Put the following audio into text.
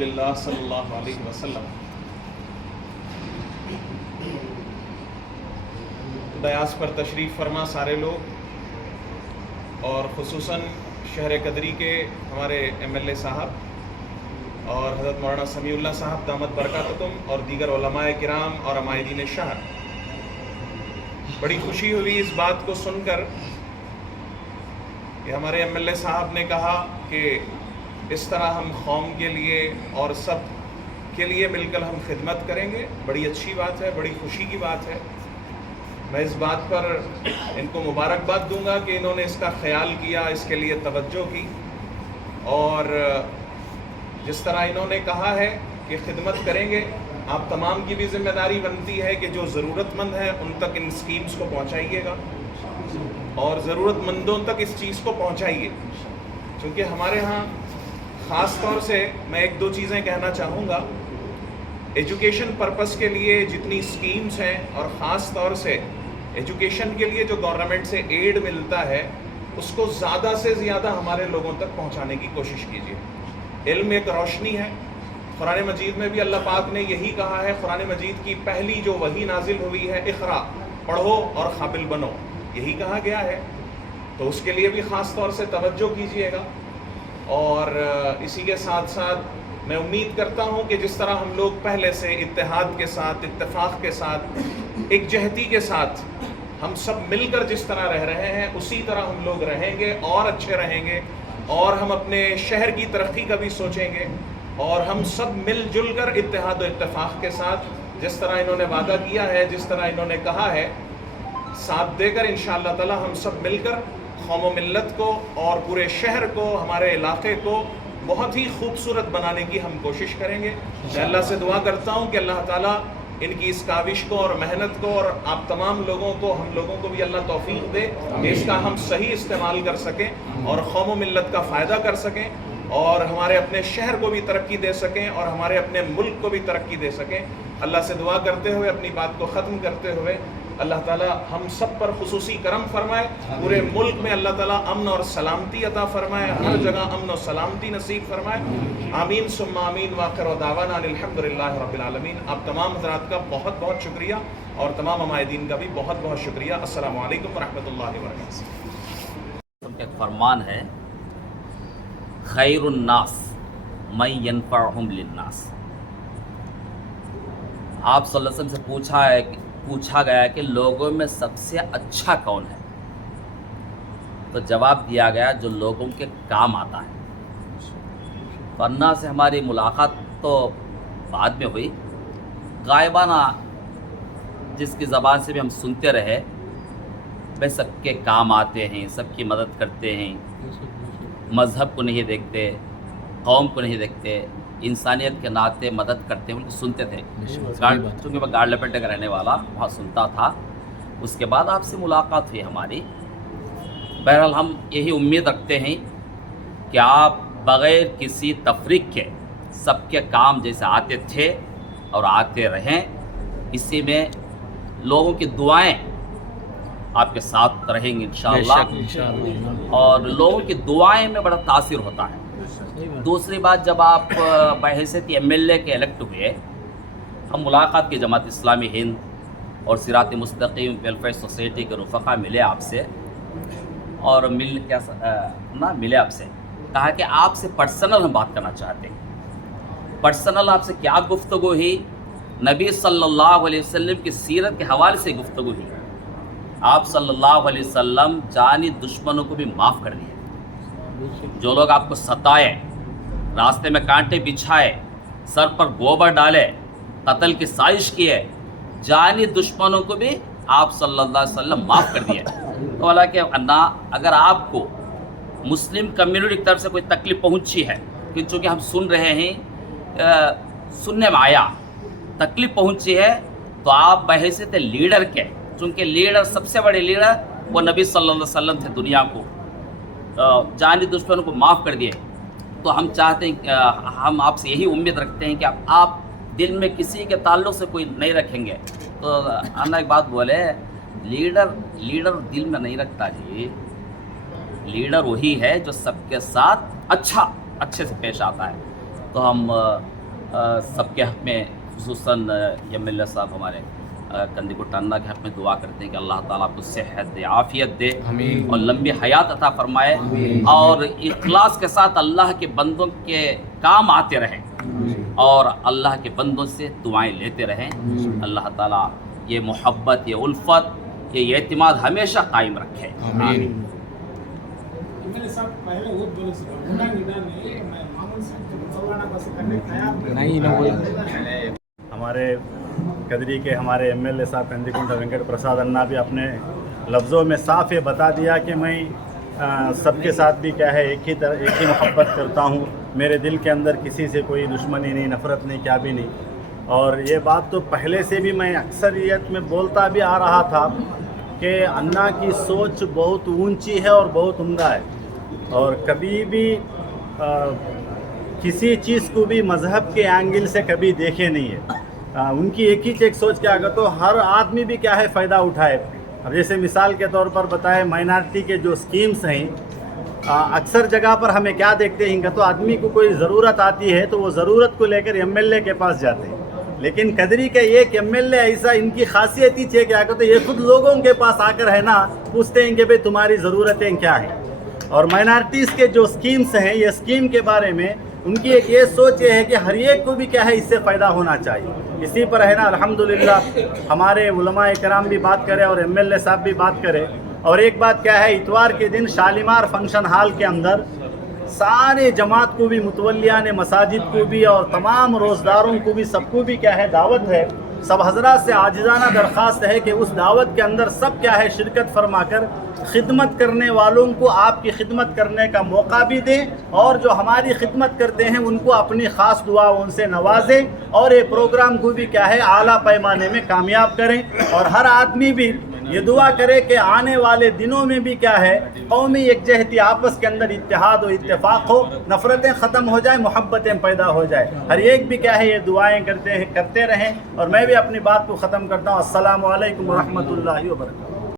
رسول اللہ صلی اللہ علیہ وسلم۔ ڈیاس پر تشریف فرما سارے لوگ، اور خصوصاً شہر قدری کے ہمارے ایم ایل اے صاحب اور حضرت مولانا سمیع اللہ صاحب دامت برکاتکم، اور دیگر علماء کرام اور عمائدین شہر، بڑی خوشی ہوئی اس بات کو سن کر کہ ہمارے ایم ایل اے صاحب نے کہا کہ اس طرح ہم قوم کے لیے اور سب کے لیے مل کر ہم خدمت کریں گے۔ بڑی اچھی بات ہے، بڑی خوشی کی بات ہے۔ میں اس بات پر ان کو مبارکباد دوں گا کہ انہوں نے اس کا خیال کیا، اس کے لیے توجہ کی، اور جس طرح انہوں نے کہا ہے کہ خدمت کریں گے، آپ تمام کی بھی ذمہ داری بنتی ہے کہ جو ضرورت مند ہیں ان تک ان سکیمز کو پہنچائیے گا اور ضرورت مندوں تک اس چیز کو پہنچائیے۔ چونکہ ہمارے ہاں خاص طور سے میں ایک دو چیزیں کہنا چاہوں گا۔ ایجوکیشن پرپس کے لیے جتنی سکیمز ہیں، اور خاص طور سے ایجوکیشن کے لیے جو گورنمنٹ سے ایڈ ملتا ہے، اس کو زیادہ سے زیادہ ہمارے لوگوں تک پہنچانے کی کوشش کیجیے۔ علم ایک روشنی ہے، قرآن مجید میں بھی اللہ پاک نے یہی کہا ہے۔ قرآن مجید کی پہلی جو وحی نازل ہوئی ہے، اقرا، پڑھو اور قابل بنو، یہی کہا گیا ہے، تو اس کے لیے بھی خاص طور سے توجہ کیجیے گا۔ اور اسی کے ساتھ ساتھ میں امید کرتا ہوں کہ جس طرح ہم لوگ پہلے سے اتحاد کے ساتھ، اتفاق کے ساتھ، ایک جہتی کے ساتھ ہم سب مل کر جس طرح رہ رہے ہیں، اسی طرح ہم لوگ رہیں گے اور اچھے رہیں گے، اور ہم اپنے شہر کی ترقی کا بھی سوچیں گے، اور ہم سب مل جل کر اتحاد و اتفاق کے ساتھ جس طرح انہوں نے وعدہ کیا ہے، جس طرح انہوں نے کہا ہے، ساتھ دے کر انشاءاللہ تعالی ہم سب مل کر قوم و ملت کو اور پورے شہر کو، ہمارے علاقے کو بہت ہی خوبصورت بنانے کی ہم کوشش کریں گے۔ میں اللہ سے دعا کرتا ہوں کہ اللہ تعالیٰ ان کی اس کاوش کو اور محنت کو، اور آپ تمام لوگوں کو، ہم لوگوں کو بھی اللہ توفیق دے کہ اس کا ہم صحیح استعمال کر سکیں اور قوم و ملت کا فائدہ کر سکیں، اور ہمارے اپنے شہر کو بھی ترقی دے سکیں اور ہمارے اپنے ملک کو بھی ترقی دے سکیں۔ اللہ سے دعا کرتے ہوئے اپنی بات کو ختم کرتے ہوئے، اللہ تعالیٰ ہم سب پر خصوصی کرم فرمائے، پورے ملک میں اللہ تعالیٰ امن اور سلامتی عطا فرمائے، ہر جگہ امن و سلامتی نصیب فرمائے۔ آمین ثم آمین، وآخر دعوانا الحمدللہ رب العالمین۔ آپ تمام حضرات کا بہت بہت شکریہ، اور تمام عمائدین کا بھی بہت بہت شکریہ۔ السلام علیکم ورحمۃ اللہ وبرکاتہ۔ ایک فرمان ہے، خیر الناس من ینفعہم للناس۔ آپ صلی اللہ علیہ وسلم سے پوچھا گیا کہ لوگوں میں سب سے اچھا کون ہے، تو جواب دیا گیا جو لوگوں کے کام آتا ہے۔ ورنہ سے ہماری ملاقات تو بعد میں ہوئی، غائبانہ جس کی زبان سے بھی ہم سنتے رہے، وہ سب کے کام آتے ہیں، سب کی مدد کرتے ہیں، مذہب کو نہیں دیکھتے، قوم کو نہیں دیکھتے، انسانیت کے ناطے مدد کرتے ہیں، ان کو سنتے تھے۔ چونکہ میں گاڑ لپیٹے کا رہنے والا، وہاں سنتا تھا۔ اس کے بعد آپ سے ملاقات ہوئی ہماری۔ بہرحال ہم یہی امید رکھتے ہیں کہ آپ بغیر کسی تفریق کے سب کے کام جیسے آتے تھے اور آتے رہیں، اسی میں لوگوں کی دعائیں آپ کے ساتھ رہیں گی انشاءاللہ، اور لوگوں کی دعائیں میں بڑا تاثر ہوتا ہے۔ دوسری بات، جب آپ بحیثیت ایم ایل اے کے الیکٹ ہوئے، ہم ملاقات کی جماعت اسلامی ہند اور صراط مستقیم ویلفیئر سوسائٹی کے رفقا ملے آپ سے، اور ملے آپ سے، کہا کہ آپ سے پرسنل ہم بات کرنا چاہتے ہیں۔ پرسنل آپ سے کیا گفتگو ہوئی؟ نبی صلی اللہ علیہ وسلم کی سیرت کے حوالے سے گفتگو ہوئی۔ آپ صلی اللہ علیہ وسلم جانی دشمنوں کو بھی معاف کر دیے۔ جو لوگ آپ کو ستائے، راستے میں کانٹے بچھائے، سر پر گوبر ڈالے، قتل کی سازش کیے، جانی دشمنوں کو بھی آپ صلی اللہ علیہ وسلم معاف کر دیے۔ تو حالانکہ اگر آپ کو مسلم کمیونٹی کی طرف سے کوئی تکلیف پہنچی ہے، کہ چونکہ ہم سن رہے ہیں، سننے میں آیا تکلیف پہنچی ہے، تو آپ بحیثیت لیڈر کے، چونکہ لیڈر، سب سے بڑے لیڈر وہ نبی صلی اللہ علیہ وسلم تھے دنیا کو، جانی دشمنوں کو معاف کر دیے، تو ہم چاہتے ہیں، ہم آپ سے یہی امید رکھتے ہیں کہ آپ دل میں کسی کے تعلق سے کوئی نہیں رکھیں گے۔ تو ہم ایک بات بولے، لیڈر دل میں نہیں رکھتا جی، لیڈر وہی ہے جو سب کے ساتھ اچھے سے پیش آتا ہے۔ تو ہم سب کے حق میں خصوصاً ایم ایل اے صاحب ہمارے کندی کو ٹاننا کے حق میں دعا کرتے ہیں کہ اللہ تعالیٰ آپ کو صحت دے، عافیت دے اور لمبی حیات عطا فرمائے اور اخلاص کے ساتھ اللہ کے بندوں کے کام آتے رہیں اور اللہ کے بندوں سے دعائیں لیتے رہیں. اللہ تعالیٰ یہ محبت، یہ الفت، یہ اعتماد ہمیشہ قائم رکھے. آمین. ہمارے کدری کے ہمارے ایم ایل اے صاحب کندی کنٹا وینکٹ پرساد انا بھی اپنے لفظوں میں صاف یہ بتا دیا کہ میں سب کے ساتھ بھی کیا ہے ایک ہی محبت کرتا ہوں. میرے دل کے اندر کسی سے کوئی دشمنی نہیں، نفرت نہیں، کیا بھی نہیں. اور یہ بات تو پہلے سے بھی میں اکثریت میں بولتا بھی آ رہا تھا کہ انا کی سوچ بہت اونچی ہے اور بہت عمدہ ہے اور کبھی بھی کسی چیز کو بھی مذہب کے اینگل سے کبھی دیکھے نہیں ہے. ان کی ایک ہی سوچ کیا اگر تو ہر آدمی بھی کیا ہے فائدہ اٹھائے. اب جیسے مثال کے طور پر بتائے مائنارٹی کے جو اسکیمز ہیں اکثر جگہ پر ہمیں کیا دیکھتے ہیں کہ تو آدمی کو کوئی ضرورت آتی ہے تو وہ ضرورت کو لے کر ایم ایل اے کے پاس جاتے ہیں. لیکن کدری کا ایک ایم ایل اے ایسا ان کی خاصیت ہی ہے کیا کہتے ہیں یہ خود لوگوں کے پاس آ کر ہے نا پوچھتے ہیں کہ بھئی تمہاری ضرورتیں کیا ہیں. اور مائنارٹیز کے جو اسکیمز ہیں یہ اسکیم کے بارے میں ان کی ایک یہ سوچ یہ ہے کہ ہر ایک کو بھی کیا ہے اس سے فائدہ ہونا چاہیے. اسی پر ہے نا الحمدللہ ہمارے علماء کرام بھی بات کرے اور ایم ایل اے صاحب بھی بات کرے. اور ایک بات کیا ہے اتوار کے دن شالیمار فنکشن ہال کے اندر سارے جماعت کو بھی متولیان مساجد کو بھی اور تمام روزداروں کو بھی سب کو بھی کیا ہے دعوت ہے. سب حضرات سے عاجزانہ درخواست ہے کہ اس دعوت کے اندر سب کیا ہے شرکت فرما کر خدمت کرنے والوں کو آپ کی خدمت کرنے کا موقع بھی دیں اور جو ہماری خدمت کرتے ہیں ان کو اپنی خاص دعاؤں سے نوازیں اور یہ پروگرام کو بھی کیا ہے اعلیٰ پیمانے میں کامیاب کریں. اور ہر آدمی بھی یہ دعا کرے کہ آنے والے دنوں میں بھی کیا ہے قومی یکجہتی، آپس کے اندر اتحاد و اتفاق ہو، نفرتیں ختم ہو جائیں، محبتیں پیدا ہو جائیں. ہر ایک بھی کیا ہے یہ دعائیں کرتے رہیں. اور میں بھی اپنی بات کو ختم کرتا ہوں. السلام علیکم ورحمۃ اللہ وبرکاتہ.